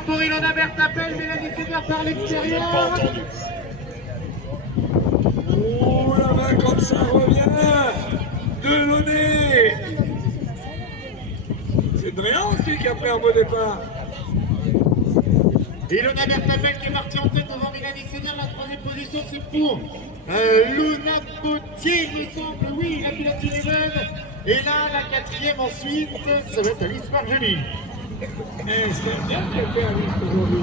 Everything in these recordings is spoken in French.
départ pour Ilona Bertapel, Mélanie Seigneur par l'extérieur. Oh la main comme ça revient de Launay. C'est Drian aussi qui a pris un beau départ. Ilona Bertapel qui est partie en tête devant Mélanie Seigneur. La troisième position c'est pour Luna Potier, il me semble, oui, la pilote Eleven. Et là, la quatrième ensuite, ça va être Alice Marjoli. Mais c'est bien qu'elle fait Alice aujourd'hui.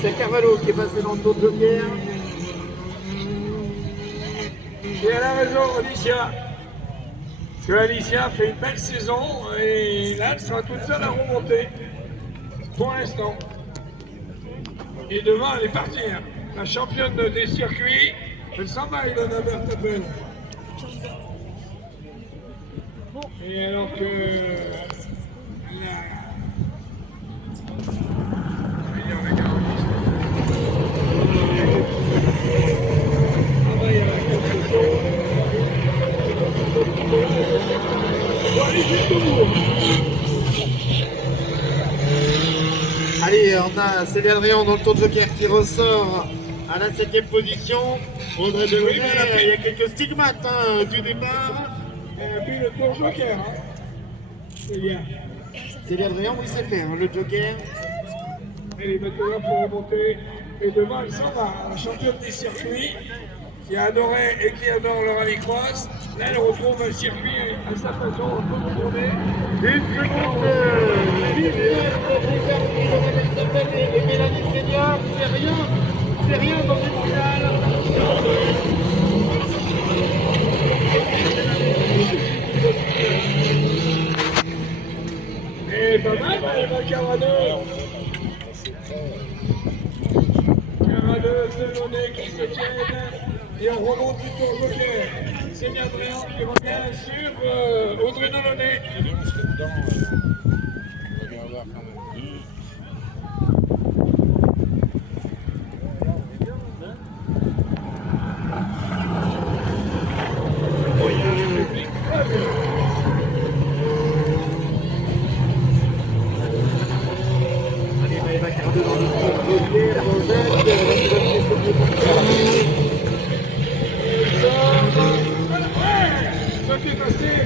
C'est Carvalho qui est passé dans le tour de Joker. Et elle a raison, Alicia. Parce que Alicia fait une belle saison et là, elle sera toute seule à remonter. Pour l'instant. Et devant, elle est partie. Hein. La championne des circuits, elle s'en va, Ilona Bertapel. Et alors que... Allez, on a Célia Drian dans le tour de Joker qui ressort à la 7e position. Audrey Delaunay, il y a quelques stigmates du départ. Et puis le tour Joker. Hein. C'est bien. Célia Drian, oui, c'est fait, hein, le Joker. Elle est maintenant pour remonter. Et devant, elle s'en va. La championne des circuits qui a adoré et qui adore le rallycross. Là, elle retrouve un circuit à sa façon en toute journée. Une seconde, et Mélanie Seigneur, c'est rien dans une finale. Et pas mal, elle va Carvalho. Carvalho, Delaunay qui se tiennent. Et on remonte du tour Joker. C'est bien Drian qui revient sur Audrey Delaunay.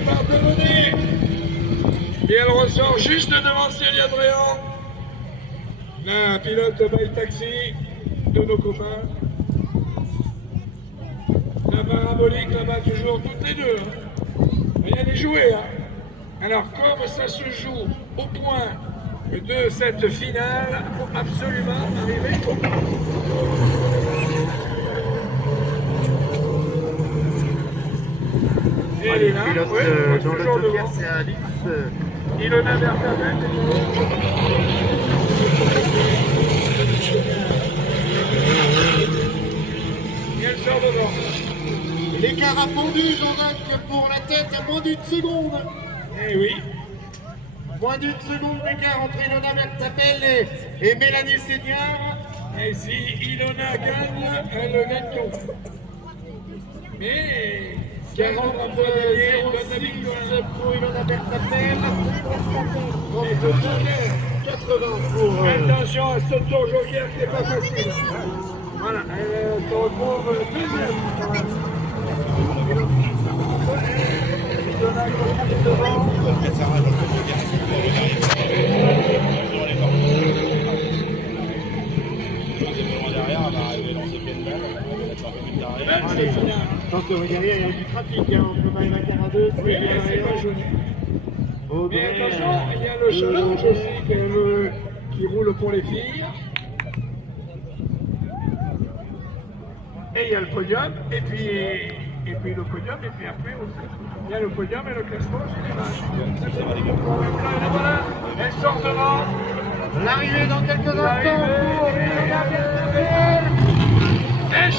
Par Delaunay. Et elle ressort juste devant Célia Drian, la pilote by taxi de nos copains. La parabolique là-bas toujours toutes les deux. Hein. Rien n'est joué. Hein. Alors comme ça se joue au point de cette finale, il faut absolument arriver au bout. Et Allez, là, pilote ouais, dans le toujours Joker, devant. c'est Alice. Ilona Bertapel. Et elle sort devant. L'écart a fondu, Jean-Jacques, pour la tête à moins d'une seconde. Eh oui. Moins d'une seconde d'écart entre Ilona Bertapel et Mélanie Seigneur. Et si Ilona gagne, elle gagne tout. Mais... 40 pour Ilona Bertapel. 80 pour... Attention à ce tour Joker qui n'est pas facile. Voilà, elle se retrouve deuxième. Ilona continue devant. Attention, derrière, il y a du trafic entre Maëva Caradeux, Oui, c'est pas joli. Mais attention, il y a le challenge aussi qui roule pour les filles. Et il y a le podium, et puis le podium, et puis après aussi. Il y a le podium et le classement général. Voilà, elle sort devant. L'arrivée dans quelques instants pour Ilona Bertapel. Et